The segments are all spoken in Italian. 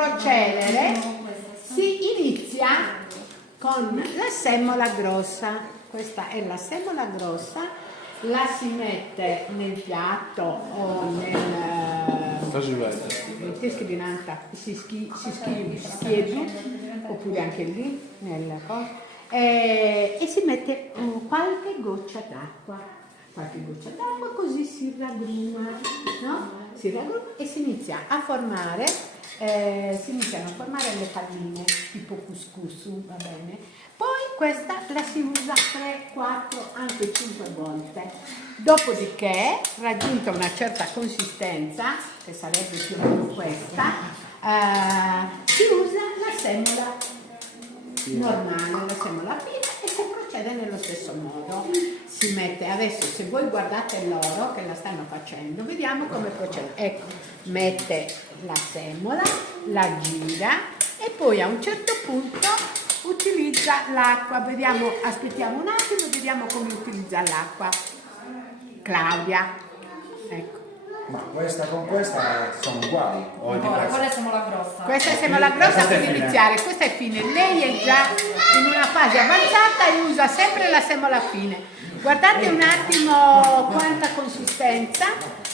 procedere si inizia con la semola grossa. Questa è la semola grossa, la si mette nel piatto o nel teschi di nanta, si schiedi, oppure anche lì nel coso. E si mette qualche goccia d'acqua, così si raggruma, no? Si raggruma e si inizia a formare, si iniziano a formare le palline, tipo couscous, va bene? Poi questa la si usa 3, 4, anche 5 volte. Dopodiché, raggiunta una certa consistenza, che sarebbe più o meno questa, si usa la semola normale, la semola fina, e si procede nello stesso modo. Si mette, adesso se voi guardate loro che la stanno facendo, vediamo come procede. Ecco, mette la semola, la gira e poi a un certo punto utilizza l'acqua. Vediamo, aspettiamo un attimo, vediamo come utilizza l'acqua. Claudia, ecco. Ma questa con questa sono uguali? Quella è semola grossa. Questa è semola grossa per iniziare, questa è fine. Lei è già in una fase avanzata e usa sempre la semola fine. Guardate un attimo quanta consistenza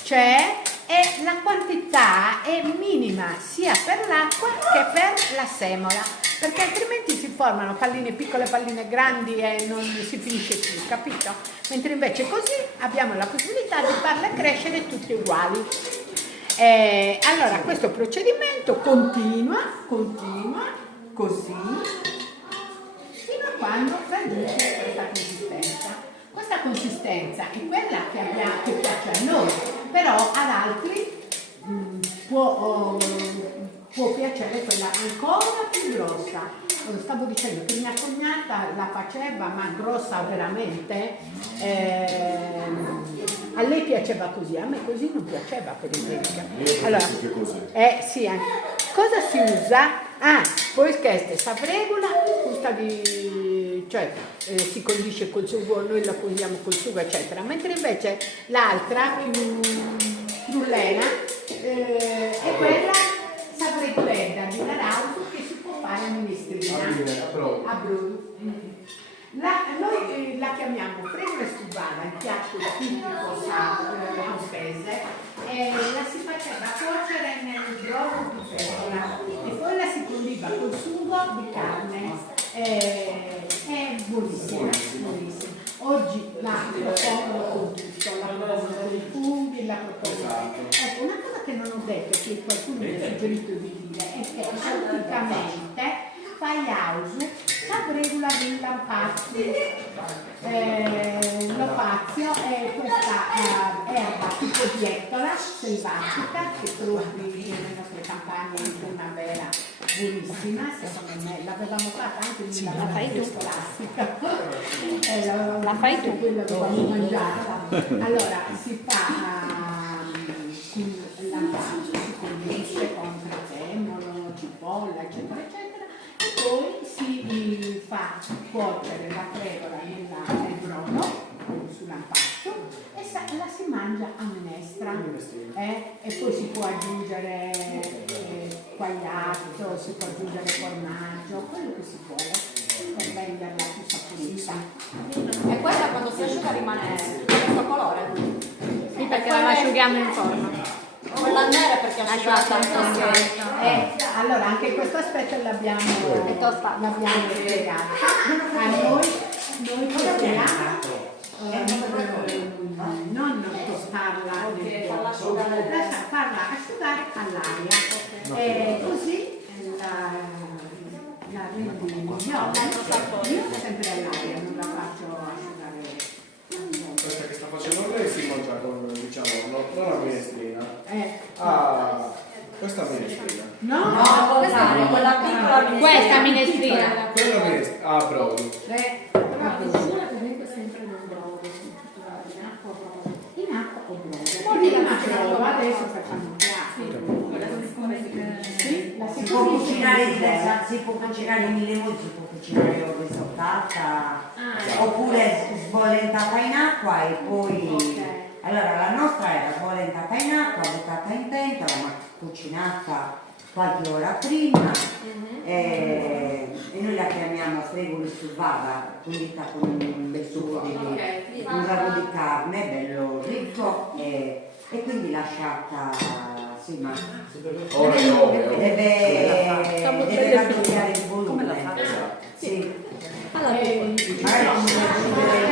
c'è e la quantità è minima sia per l'acqua che per la semola, perché altrimenti si formano palline piccole, palline grandi e non si finisce più, capito? Mentre invece così abbiamo la possibilità di farle crescere tutte uguali. Allora questo procedimento continua così fino a quando raggiunge questa consistenza. Questa consistenza è quella che piace a noi, però ad altri può piacere quella ancora più grossa. Stavo dicendo che mia cognata la faceva, ma grossa veramente, a lei piaceva così, a me così non piaceva, per esempio. Allora, sì, cosa si usa? Poi questa regola, cioè si condisce col sugo, noi la condiamo col sugo, eccetera, mentre invece l'altra, più trullena, è quella savregoletta di Larauso, che si può fare a minestrina, a brodo. Noi la chiamiamo fregola stuvada, il piatto tipico francese, e la si faceva cuocere nel brodo di fecola e poi la si condiva col sugo di carne. È buonissima, buonissima. Oggi la propongono con tutto, la propongono con i funghi, la propongono. Ecco, una cosa che non ho detto, che qualcuno mi ha suggerito di dire, è che praticamente fai ausu savregola del lampazio. L'opazio è questa erba tipo di ettola selvatica che trovi nelle nostre campagne in primavera, buonissima, secondo me. L'avevamo fatta anche in una lavatrice scolastica. La fai tu? Quella che avevamo mangiata. Allora si fa il lampazio, si condisce con prezzemolo, cipolla, eccetera, eccetera. Poi si fa cuocere la fregola nel brodo sull'ampasto e la si mangia a minestra, e poi si può aggiungere quagliato, si può aggiungere formaggio, quello che si vuole per renderla più saporita. E questa quando si asciuga rimane di questo colore? Sì, perché la asciughiamo in forno. Quella nera perché asciugata allora anche questo aspetto l'abbiamo spiegato. Noi preferiamo non tostarla nel fuoco, farla asciugare all'aria, così la rendi migliore. Io sempre all'aria, non la faccio asciugare. Questa che sta facendo lei si mangia con, diciamo, non la minestrina. Questa minestrina. No, quella piccola Questa minestrina. Quella minestrina. Brodo. La misura comunque sempre nel brodo, in acqua o brodo. Prima brodo, adesso facciamo un piatto. Si può cucinare in mille modi, si può cucinare o risottata oppure sbollentata in acqua e poi allora la nostra era sbollentata in acqua, buttata in pentola, ma cucinata qualche ora prima e noi la chiamiamo fregoli subava, quindi sta con un bel sugo di un ragù di carne bello ricco e quindi lasciata sì, ma Ora è ore. deve raddoppiare il volume. Sì. Allora, Magari come